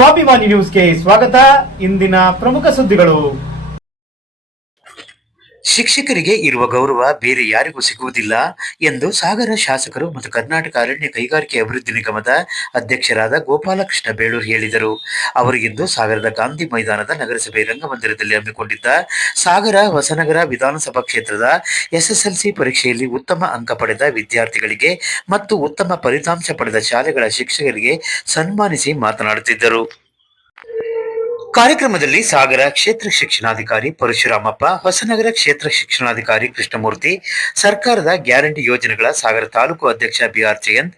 ಸ್ವಾಭಿಮಾನಿ ನ್ಯೂಸ್ಗೆ ಸ್ವಾಗತ. ಇಂದಿನ ಪ್ರಮುಖ ಸುದ್ದಿಗಳು. ಶಿಕ್ಷಕರಿಗೆ ಇರುವ ಗೌರವ ಬೇರೆ ಯಾರಿಗೂ ಸಿಗುವುದಿಲ್ಲ ಎಂದು ಸಾಗರ ಶಾಸಕರು ಮತ್ತು ಕರ್ನಾಟಕ ಅರಣ್ಯ ಕೈಗಾರಿಕೆ ಅಭಿವೃದ್ಧಿ ನಿಗಮದ ಅಧ್ಯಕ್ಷರಾದ ಗೋಪಾಲಕೃಷ್ಣ ಬೇಳೂರು ಹೇಳಿದರು. ಅವರು ಇಂದು ಸಾಗರದ ಗಾಂಧಿ ಮೈದಾನದ ನಗರಸಭೆ ರಂಗಮಂದಿರದಲ್ಲಿ ಹಮ್ಮಿಕೊಂಡಿದ್ದ ಸಾಗರ ಹೊಸನಗರ ವಿಧಾನಸಭಾ ಕ್ಷೇತ್ರದ ಎಸ್ಎಸ್ಎಲ್ಸಿ ಪರೀಕ್ಷೆಯಲ್ಲಿ ಉತ್ತಮ ಅಂಕ ಪಡೆದ ವಿದ್ಯಾರ್ಥಿಗಳಿಗೆ ಮತ್ತು ಉತ್ತಮ ಫಲಿತಾಂಶ ಪಡೆದ ಶಾಲೆಗಳ ಶಿಕ್ಷಕರಿಗೆ ಸನ್ಮಾನಿಸಿ ಮಾತನಾಡುತ್ತಿದ್ದರು. ಕಾರ್ಯಕ್ರಮದಲ್ಲಿ ಸಾಗರ ಕ್ಷೇತ್ರ ಶಿಕ್ಷಣಾಧಿಕಾರಿ ಪರಶುರಾಮಪ್ಪ, ಹೊಸನಗರ ಕ್ಷೇತ್ರ ಶಿಕ್ಷಣಾಧಿಕಾರಿ ಕೃಷ್ಣಮೂರ್ತಿ, ಸರ್ಕಾರದ ಗ್ಯಾರಂಟಿ ಯೋಜನೆಗಳ ಸಾಗರ ತಾಲೂಕು ಅಧ್ಯಕ್ಷ ಬಿಆರ್ ಜಯಂತ್,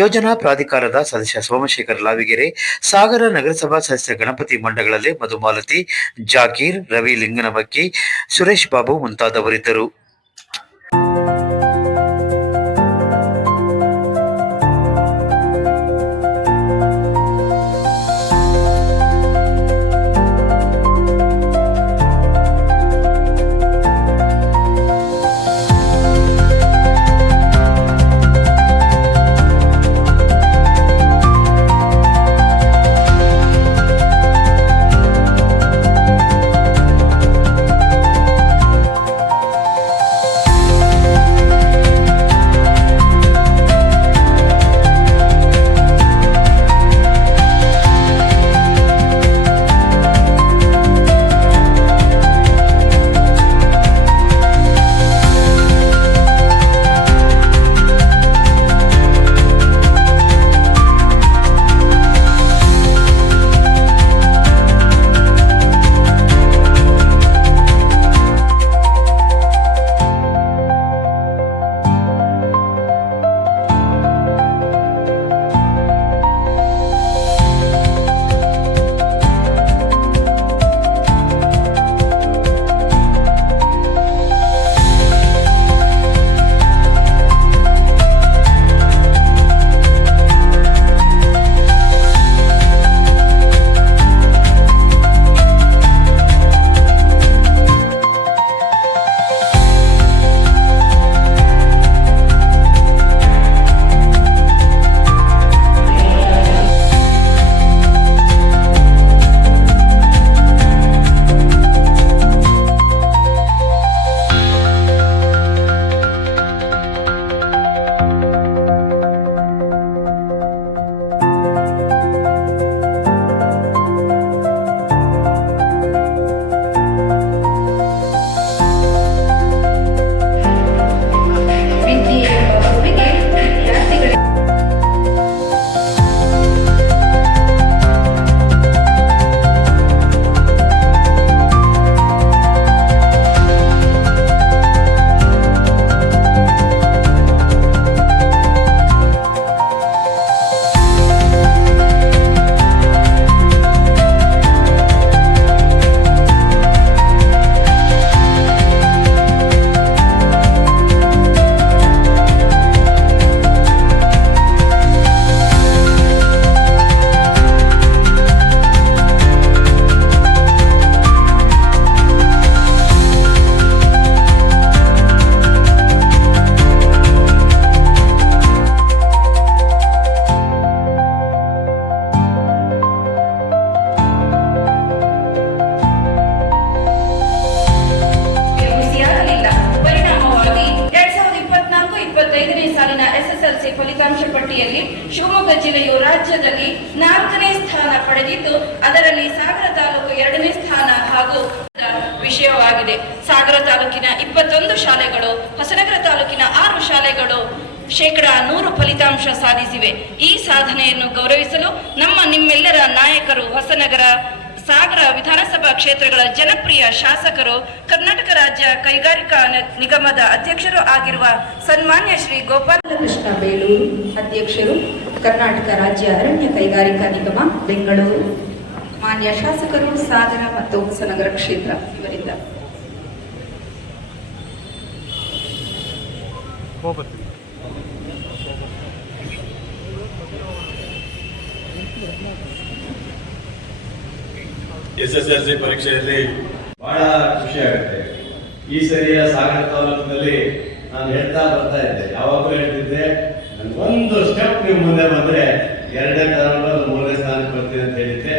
ಯೋಜನಾ ಪ್ರಾಧಿಕಾರದ ಸದಸ್ಯ ಸೋಮಶೇಖರ್ ಲಾವಿಗೆರೆ, ಸಾಗರ ನಗರಸಭಾ ಸದಸ್ಯ ಗಣಪತಿ ಮಂಡಗಳಲೆ, ಮಧುಮಾಲತಿ, ಜಾಕೀರ್, ರವಿ ಲಿಂಗನಮಕ್ಕಿ, ಸುರೇಶ್ ಬಾಬು ಮುಂತಾದವರಿದ್ದರು. ಎಸ್ಎಸ್ಎಲ್ಸಿ ಫಲಿತಾಂಶ ಪಟ್ಟಿಯಲ್ಲಿ ಶಿವಮೊಗ್ಗ ಜಿಲ್ಲೆಯು ರಾಜ್ಯದಲ್ಲಿ 4ನೇ ಸ್ಥಾನ ಪಡೆದಿದ್ದು, ಅದರಲ್ಲಿ ಸಾಗರ ತಾಲೂಕು 2ನೇ ಸ್ಥಾನ ಹಾಗೂ ವಿಷಯವಾಗಿದೆ. ಸಾಗರ ತಾಲೂಕಿನ 21 ಶಾಲೆಗಳು, ಹೊಸನಗರ ತಾಲೂಕಿನ 6 ಶಾಲೆಗಳು 100% ಫಲಿತಾಂಶ ಸಾಧಿಸಿವೆ. ಈ ಸಾಧನೆಯನ್ನು ಗೌರವಿಸಲು ನಿಮ್ಮೆಲ್ಲರ ನಾಯಕರು, ಹೊಸನಗರ ಸಾಗರ ವಿಧಾನಸಭಾ ಕ್ಷೇತ್ರಗಳ ಜನಪ್ರಿಯ ಶಾಸಕರು, ಕರ್ನಾಟಕ ರಾಜ್ಯ ಕೈಗಾರಿಕಾ ನಿಗಮದ ಅಧ್ಯಕ್ಷರು ಆಗಿರುವ ಸನ್ಮಾನ್ಯ ಶ್ರೀ ಗೋಪಾಲಕೃಷ್ಣ ಬೇಳೂರು ಅಧ್ಯಕ್ಷರು, ಕರ್ನಾಟಕ ರಾಜ್ಯ ಅರಣ್ಯ ಕೈಗಾರಿಕಾ ನಿಗಮ ಬೆಂಗಳೂರು, ಮಾನ್ಯ ಶಾಸಕರು ಸಾಗರ ಮತ್ತು ಹೊಸನಗರ ಕ್ಷೇತ್ರ ಇವರಿಂದ ಎಸ್ಎಸ್ಎಲ್ಸಿ ಪರೀಕ್ಷೆಯಲ್ಲಿ ಬಹಳ ಖುಷಿ ಆಗುತ್ತೆ. ಈ ಸರಿಯ ಸಾಗರ ತಾಲೂಕಿನಲ್ಲಿ ನಾನು ಹೇಳ್ತಾ ಬರ್ತಾ ಇದ್ದೆ, ಯಾವಾಗಲೂ ಹೇಳ್ತಿದ್ದೆ, ಒಂದು ಸ್ಟೆಪ್ ನೀವು ಮುಂದೆ ಬಂದ್ರೆ 2ನೇ ಸ್ಥಾನ 3ನೇ ಸ್ಥಾನಕ್ಕೆ ಬರ್ತೀನಿ ಅಂತ ಹೇಳಿದ್ದೆ.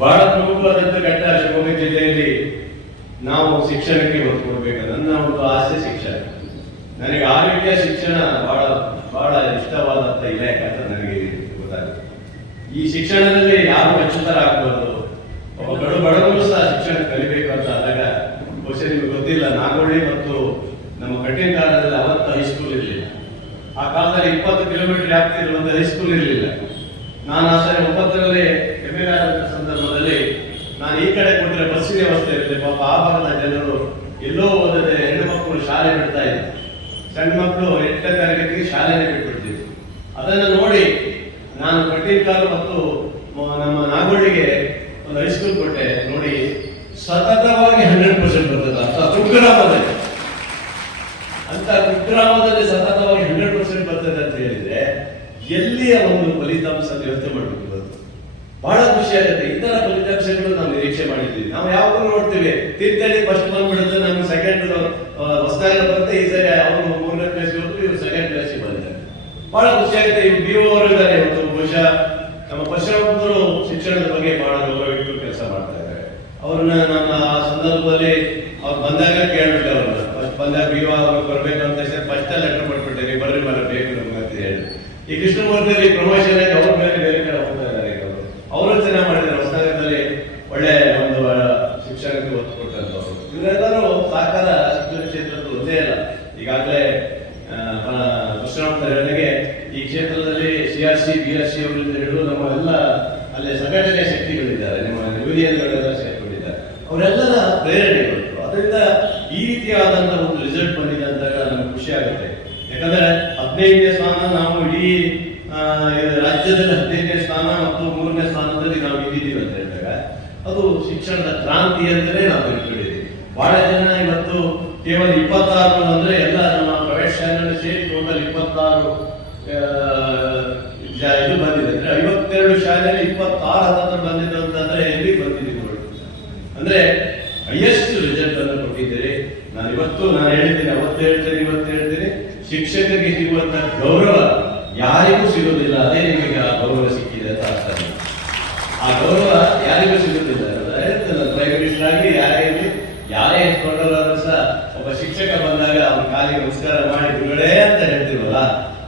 ಬಹಳ ಪ್ರಮುಖವಾದಂತ ಘಟ್ಟ ಶಿವಮೊಗ್ಗ ಜಿಲ್ಲೆಯಲ್ಲಿ ನಾವು ಶಿಕ್ಷಣಕ್ಕೆ ಒತ್ತು ಕೊಡ್ಬೇಕು. ನನ್ನ ಒಂದು ಆಸೆ ಶಿಕ್ಷಣ. ನನಗೆ ಆರೋಗ್ಯ ಶಿಕ್ಷಣ ಬಹಳ ಬಹಳ ಇಷ್ಟವಾದಂತ ಇಲಾಖೆ ಅಂತ ನನಗೆ ಗೊತ್ತಾಗುತ್ತೆ. ಈ ಶಿಕ್ಷಣದಲ್ಲಿ ಯಾರು ವಂಚಿತರಾಗಬಾರದು, ಒಬ್ಬ ಬಡವರು ಸಹ ಶಿಕ್ಷಣ ಕಲಿಬೇಕು ಅಂತ ಆದಾಗ ಬಹುಶಃ ನಿಮ್ಗೆ ಗೊತ್ತಿಲ್ಲ, ನಾಗೋಳ್ಳಿ ಮತ್ತು ನಮ್ಮ ಕಠಿಣಕಾಲದಲ್ಲಿ ಅವತ್ತು ಹೈಸ್ಕೂಲ್ ಇರಲಿಲ್ಲ. ಆ ಕಾಲದಲ್ಲಿ 20 ಕಿಲೋಮೀಟರ್ ವ್ಯಾಪ್ತಿಯಲ್ಲಿ ಒಂದು ಹೈಸ್ಕೂಲ್ ಇರಲಿಲ್ಲ. ನಾನು 1990ರಲ್ಲಿ MA ಆದ ಸಂದರ್ಭದಲ್ಲಿ ನಾನು ಈ ಕಡೆ ಕೊಟ್ಟರೆ ಬಸ್ಸಿನ ವ್ಯವಸ್ಥೆ ಇರುತ್ತೆ. ಪಾಪ ಆ ಭಾಗದ ಜನರು ಎಲ್ಲೋ ಓದದೆ ಹೆಣ್ಣು ಮಕ್ಕಳು ಶಾಲೆ ಬಿಡ್ತಾ ಇದ್ರು. ಸಣ್ಣ ಮಕ್ಕಳು 8ನೇ ತರಗತಿಗೆ ಶಾಲೆನೇ ಬಿಟ್ಬಿಡ್ತಿದ್ರು. ಅದನ್ನು ನೋಡಿ ನಾನು ಕಠಿಣಕಾಲು ಮತ್ತು ನಮ್ಮ ನಾಗೋಳ್ಳಿಗೆ ಒಂದು ಹೈಸ್ಕೂಲ್ ಕೊಟ್ಟೆ. ನೋಡಿ ಸತತವಾಗಿ 100% ಬರ್ತದೆ. ಅಂತ ಕುಗ್ರಾಮದಲ್ಲಿ ಸತತವಾಗಿ 100% ಬರ್ತದೆ ಅಂತ ಹೇಳಿದ್ರೆ ಎಲ್ಲಿಯ ಒಂದು ಫಲಿತಾಂಶ ವ್ಯವಸ್ಥೆ ಮಾಡಬೇಕು. ಬಹಳ ಖುಷಿ ಆಗುತ್ತೆ. ಇತರ ಫಲಿತಾಂಶಗಳು ನಾವು ನಿರೀಕ್ಷೆ ಮಾಡಿದ್ದೀವಿ. ನಾವು ಯಾವಾಗಲೂ ನೋಡ್ತೀವಿ ತೀರ್ಥಹಳ್ಳಿ ಫಸ್ಟ್ ಬಂದ್ಬಿಡುತ್ತೆ, ನಮ್ಗೆ ಸೆಕೆಂಡ್ ಹೊಸದಾಗಿ ಬರುತ್ತೆ. ಈ ಸರಿ ಅವರು 3ನೇ ಕ್ಲಾಸ್ಗೆ ಹೋದ್ರು, ಇವರು 2nd ಕ್ಲಾಸ್ಗೆ ಬಂದಿದ್ದಾರೆ. ಬಹಳ ಖುಷಿ ಆಗುತ್ತೆ. ಈ BO ಅವರು ಇದ್ದಾರೆ. ಇವತ್ತು ಬಹುಶಃ ನಮ್ಮ ಪಶ್ಚಿಮಬಂಗಾಳರು ಶಿಕ್ಷಣದ ಬಗ್ಗೆ ಬಹಳ ಗೌರವ ಇಟ್ಟು ಕೆಲಸ ಮಾಡ್ತಾ ಇದ್ದಾರೆ. ಅವ್ರನ್ನ ನಮ್ಮ ಆ ಸಂದರ್ಭದಲ್ಲಿ ಅವ್ರು ಬಂದಾಗ ಕೇಳ್ಬಿಟ್ಟೆ. ಅವ್ರನ್ನ ಫಸ್ಟ್ ಬಂದಾಗ BO ಅವ್ರು ಬರ್ಬೇಕು ಅಂತ ಫಸ್ಟ್ ಲೆಟರ್ ಕೊಟ್ಬಿಟ್ಟೆ, ನೀವು ಬರ್ರಿ ಬೇಕು ನಮ್ಗೆ ಅಂತ ಹೇಳಿ. ಈ ಕೃಷ್ಣಮೂರ್ತಿಯಲ್ಲಿ ಪ್ರಮೋಷನ್ ಆಗಿ ಅವ್ರ ಮೇಲೆ ಬೇರೆ ಕಡೆ ಹೋಗ್ತಾ ಇದ್ದಾರೆ. ಅವರು ಚೆನ್ನಾಗಿ ಮಾಡಿದ್ದಾರೆ. ಹೊಸನಗರದಲ್ಲಿ ಒಳ್ಳೆ ಒಂದು ಶಿಕ್ಷಣಕ್ಕೆ ಒತ್ತು ಕೊಟ್ಟಂತವ್ರು. ಇವರೆಲ್ಲರೂ ಸಹಕಾರ ಶಿಕ್ಷಣ ಕ್ಷೇತ್ರದ ಒಂದೇ ಅಲ್ಲ. ಈಗಾಗಲೇ ಕೃಷ್ಣಮೂರ್ತಿ ಈ ಕ್ಷೇತ್ರದಲ್ಲಿ CRC BRC ಅವರಿಂದ ಹಿಡಿದು ನಮ್ಮ ಎಲ್ಲ ಅಲ್ಲಿ ಸಂಘಟನೆ ಶಕ್ತಿಗಳಿದ್ದಾರೆ, ನಿಮ್ಮ ಯೂನಿಯನ್ಗಳೆಲ್ಲ ಸೇರ್ಕೊಂಡಿದ್ದಾರೆ. ಅವರೆಲ್ಲರ ಪ್ರೇರಣೆ ಕೊಟ್ಟರು. ಅದರಿಂದ ಈ ರೀತಿಯಾದಂತಹ ಒಂದು ರಿಸಲ್ಟ್ ಬಂದಿದೆ ಅಂದಾಗ ನಮ್ಗೆ ಖುಷಿ ಆಗುತ್ತೆ. ಯಾಕಂದ್ರೆ 15ನೇ ಸ್ಥಾನ ನಾವು ಇಡೀ ರಾಜ್ಯದಲ್ಲಿ 15ನೇ ಸ್ಥಾನ ಮತ್ತು 3ನೇ ಸ್ಥಾನದಲ್ಲಿ ನಾವು ಇದ್ದೀವಿ ಅಂತ ಹೇಳಿದಾಗ ಅದು ಶಿಕ್ಷಣದ ಕ್ರಾಂತಿ ಅಂತಲೇ ನಾವು ತಿಳ್ಕೊಂಡಿದ್ದೀವಿ. ಬಹಳ ಜನ ಇವತ್ತು ಕೇವಲ 26 ಅಂದ್ರೆ ಎಲ್ಲ ನಮ್ಮ ಪ್ರೈವೇಟ್ ಶಾಲೆಗಳಲ್ಲಿ ಸೇರಿ ಟೋಟಲ್ 26 ಇದು ಬಂದಿದೆ. ಅಂದ್ರೆ 52 ಶಾಲೆಯಲ್ಲಿ 26 ಹತ್ರ ಬಂದಿದೆ ಅಂತಂದ್ರೆ ಎಲ್ಲಿ ಬಂದಿದ್ದೀವಿ ನೋಡಿ. ಅಂದ್ರೆ ಹೈಯೆಸ್ಟ್ ರಿಸಲ್ಟ್ ಅನ್ನು ಕೊಟ್ಟಿದ್ದೀರಿ. ನಾನು ಹೇಳಿದ್ದೀನಿ, ಅವತ್ತು ಹೇಳ್ತೇನೆ, ಇವತ್ತು ಹೇಳ್ತೀನಿ, ಶಿಕ್ಷಕರಿಗೆ ಸಿಗುವಂತ ಗೌರವ ಯಾರಿಗೂ ಸಿಗೋದಿಲ್ಲ. ಅದೇ ನಿಮಗೆ ಆ ಗೌರವ ಸಿಕ್ಕಿದೆ ಅಂತ ಅರ್ಥ. ಆ ಗೌರವ ಯಾರಿಗೂ ಸಿಗೋದಿಲ್ಲ. ಪ್ರೈಮರಿ ಆಗಿ ಯಾರೇ ದೊಡ್ಡವರಾದ್ರೂ ಸಹ ಒಬ್ಬ ಶಿಕ್ಷಕ ಬಂದಾಗ ಅವ್ರ ಕಾಲಿಗೆ ನಮಸ್ಕಾರ ಮಾಡಿ ಗುರುಗಳೇ ಅಂತ ಹೇಳ್ತೀವಲ್ಲ,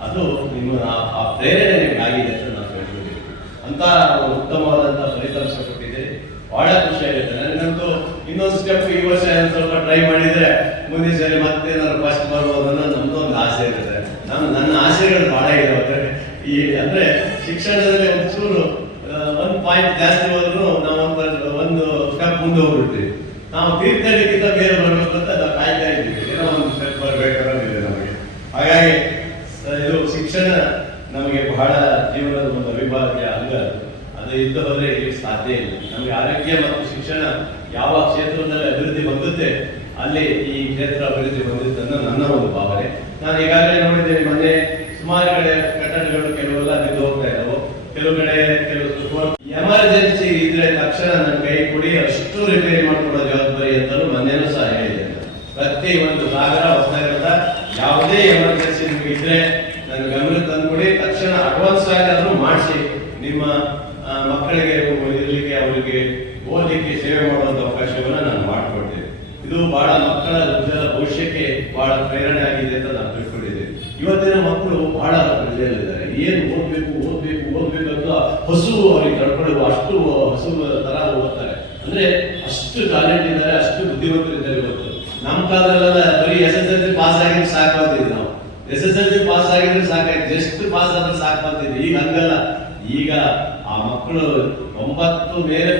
ಅದು ನಿಮ್ಮ ಆ ಪ್ರೇರಣೆ ನಿಮ್ಗೆ ಆಗಿದೆ ಅಂತ ನಾವು ಹೇಳ್ತೀವಿ. ಅಂತ ಉತ್ತಮವಾದಂತಹ ಫಲಿತಾಂಶ ಕೊಟ್ಟಿದ್ದೀರಿ. ಬಹಳ ಖುಷಿ ಆಗುತ್ತೆ ನನಗಂತೂ. ಇನ್ನೊಂದು ಸ್ಟೆಪ್ ಈ ವರ್ಷ ಸ್ವಲ್ಪ ಟ್ರೈ ಮಾಡಿದ್ರೆ ಮುಂದಿನ ಸರಿ ಮತ್ತೆ ಏನಾದ್ರು ಫಸ್ಟ್ ಬರ್ಬೋದನ್ನ ನಮ್ದು ಒಂದು ಆಸೆ ಇರುತ್ತೆ. ನನ್ನ ಆಸೆಗಳು ಬಹಳ ಇದಾವೆ. ಈ ಅಂದ್ರೆ ಶಿಕ್ಷಣದಲ್ಲಿ ಒಂಚೂರು 1 ಪಾಯಿಂಟ್ ಜಾಸ್ತಿ ಹೋದ್ರು ನಾವು ಒಂದು ಸ್ಟೆಪ್ ಮುಂದೆ ಹೋಗ್ಬಿಡ್ತೀವಿ. ನಾವು ತೀರ್ಥಹಳ್ಳಿಗಿಂತ ಬೇರೆ ಬರ್ಬೇಕು ಅಂತ ನಾವು ಕಾಯ್ತಾ ಇದ್ದೀವಿ. ಏನೋ ಒಂದು ಸ್ಟೆಪ್ ಬರ್ಬೇಕನ್ನೋದಿದೆ ನಮಗೆ. ಹಾಗಾಗಿ ಇದು ಶಿಕ್ಷಣ ನಮಗೆ ಬಹಳ ಜೀವನದ ಒಂದು ಅವಿಭಾಜ್ಯ ಅಂಗ. ಅದು ಇದ್ದು ಹೋದ್ರೆ ಇಲ್ಲಿ ಸಾಧ್ಯ ಇಲ್ಲ. ನಮಗೆ ಆರೋಗ್ಯ ಮತ್ತು ಶಿಕ್ಷಣ ಯಾವ ಕ್ಷೇತ್ರದಲ್ಲಿ ಅಭಿವೃದ್ಧಿ ಹೊಂದುತ್ತೆ ಅಲ್ಲಿ ಈ ಕ್ಷೇತ್ರ ಅಭಿವೃದ್ಧಿ ಹೊಂದುತ್ತೆ ಅನ್ನೋ ನನ್ನ ಒಂದು ಭಾವನೆ. ನಾನು ಈಗಾಗಲೇ ನೋಡಿದ್ದೇನೆ, ಮೊನ್ನೆ ಸುಮಾರು ಕಡೆ ಕಟ್ಟಡಗಳು ಕೆಲವೆಲ್ಲ ಬಿದ್ದು ಹೋಗ್ತಾ ಇದ್ದಾವೆ. ಕೆಲವು ಕಡೆ ಎಮರ್ಜೆನ್ಸಿ ಇದ್ರೆ ತಕ್ಷಣ ನನ್ನ ಕೈ ಕೊಡಿ, ಅಷ್ಟು ರಿಪೇರಿ ಮಾಡ್ಕೊಡೋ ಜವಾಬ್ದಾರಿ ಅಂತಲೂ ಮೊನ್ನೆನೂ ಸಹ ಹೇಳಿದೆ. ಪ್ರತಿ ಒಂದು ಹೊಸನಗರದ ಯಾವುದೇ ಎಮರ್ಜೆನ್ಸಿ ನಿಮ್ಗೆ ಇದ್ರೆ ನನ್ನ ಗಮನ ತಂದ್ಕೊಡಿ, ತಕ್ಷಣ ಅಡ್ವಾನ್ಸ್ ಆಗಾದ್ರೂ ಮಾಡಿಸಿ ನಿಮ್ಮ ಮಕ್ಕಳಿಗೆ ಇರಲಿಕ್ಕೆ, ಅವರಿಗೆ ಓದಲಿಕ್ಕೆ ಸೇವೆ ಮಾಡುವಂತ ಅವಕಾಶವನ್ನ ನಾನು ಮಾಡಿಕೊಡ್ತೇನೆ. ಇದು ಬಹಳ ಮಕ್ಕಳ ಉಜ್ವಲ ಭವಿಷ್ಯಕ್ಕೆ ಬಹಳ ಪ್ರೇರಣೆ ಆಗಿದೆ ಅಂತ ನಾನು ತಿಳ್ಕೊಂಡಿದ್ದೇನೆ. ಇವತ್ತಿನ ಮಕ್ಕಳು ಬಹಳ ಇದ್ದಾರೆ. ಏನು ಓದ್ಬೇಕು ಅಂತ ಹಸುವು ಅವರಿಗೆ ತಡ್ಕೊಳ್ಳುವ ಅಷ್ಟು ಹಸುವ ತರ ಓದ್ತಾರೆ. ಅಂದ್ರೆ ಅಷ್ಟು ಟ್ಯಾಲೆಂಟ್ ಇದ್ದಾರೆ, ಅಷ್ಟು ಬುದ್ಧಿವಂತರಿದ್ದಾರೆ. ಇವತ್ತು ನಮ್ಮ ಕಾಲದಲ್ಲೆಲ್ಲ ಬರೀ SSLC ಪಾಸ್ ಆಗಿದ್ರೆ ಸಾಕಾಗ್ತಿದ್ವಿ. ನಾವು SSLC ಪಾಸ್ ಆಗಿದ್ರೆ ಸಾಕಾಯ್ತು, ಜಸ್ಟ್ ಪಾಸ್ ಆದ್ರೆ ಸಾಕಾಗ್ತಿದ್ವಿ. ಈಗ ಹಂಗಲ್ಲ. ಈಗ ಆ ಮಕ್ಕಳು 9 ಮೇಲೆ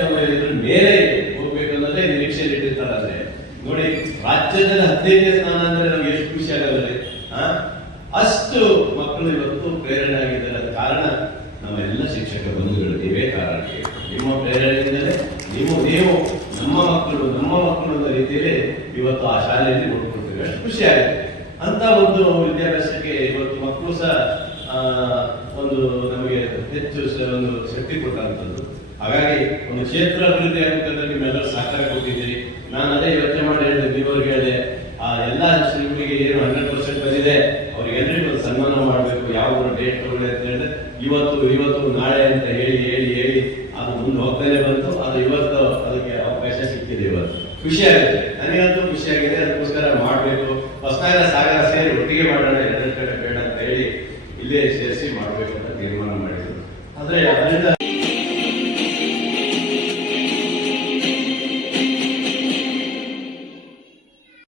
ಹೋಗ್ಬೇಕು ಅನ್ನೋದೇ ನಿರೀಕ್ಷೆಯಲ್ಲಿ ಇಟ್ಟಿರ್ತಾರೆ. ನೋಡಿ, ರಾಜ್ಯದಲ್ಲಿ 15ನೇ ಸ್ಥಾನ ಅಂದ್ರೆ ನಮ್ಗೆ ಎಷ್ಟು ಖುಷಿ ಆಗಲ್ಲ. ಅಷ್ಟು ಮಕ್ಕಳು ಇವತ್ತು ಪ್ರೇರಣೆ ಆಗಿದ್ದಾರೆ. ಕಾರಣ ನಮ್ಮೆಲ್ಲ ಶಿಕ್ಷಕ ಬಂಧುಗಳು. ನೀವೇ ಕಾರಣಕ್ಕೆ, ನಿಮ್ಮ ಪ್ರೇರಣೆಯಿಂದಲೇ ನೀವು ನಮ್ಮ ಮಕ್ಕಳು ಅನ್ನೋ ರೀತಿಯಲ್ಲಿ ಇವತ್ತು ಆ ಶಾಲೆಯಲ್ಲಿ ನೋಡ್ಕೊಳ್ತೀವಿ. ಅಷ್ಟು ಖುಷಿ ಆಗುತ್ತೆ. ಅಂತ ಒಂದು ವಿದ್ಯಾಭ್ಯಾಸಕ್ಕೆ ಇವತ್ತು ಮಕ್ಕಳು ಸಹ ಒಂದು ನಮಗೆ ಹೆಚ್ಚು ಒಂದು ಶಕ್ತಿ ಕೊಟ್ಟಂಥದ್ದು. ಹಾಗಾಗಿ ಒಂದು ಕ್ಷೇತ್ರ ಅಭಿವೃದ್ಧಿ ಆಗಬೇಕಂದ್ರೆ ನಿಮ್ಮೆಲ್ಲರೂ ಸಹಕಾರ ಕೊಟ್ಟಿದ್ದೀರಿ. ನಾನು ಅದೇ ಯೋಚನೆ ಮಾಡಿ ಹೇಳಿದೆ, ನೀವರಿಗೆ ಹೇಳಿದೆ, ಆ ಎಲ್ಲ ಶ್ರೀಗಳಿಗೆ ಏನು 100% ಬಂದಿದೆ ಅವರಿಗೆಲ್ಲ ಎಲ್ರಿಗೂ ಒಂದು ಸನ್ಮಾನ ಮಾಡಬೇಕು, ಯಾವ ಡೇಟ್ ತಗೊಳ್ಳಿ ಅಂತ ಹೇಳಿದ್ರೆ ಇವತ್ತು ನಾಳೆ ಅಂತ ಹೇಳಿ ಅದು ಮುಂದೆ ಹೋಗ್ತಾನೆ ಬಂತು. ಅದು ಇವತ್ತು ಅದಕ್ಕೆ ಅವಕಾಶ ಸಿಕ್ಕಿದೆ. ಇವತ್ತು ಖುಷಿ ಆಗುತ್ತೆ, ನನಗಂತೂ ಖುಷಿ ಆಗಿದೆ. ಅದಕ್ಕೋಸ್ಕರ ಮಾಡಬೇಕು, ಹೊಸನಗರ ಸಾಗರ ಸೇರಿ ಒಟ್ಟಿಗೆ ಮಾಡೋಣ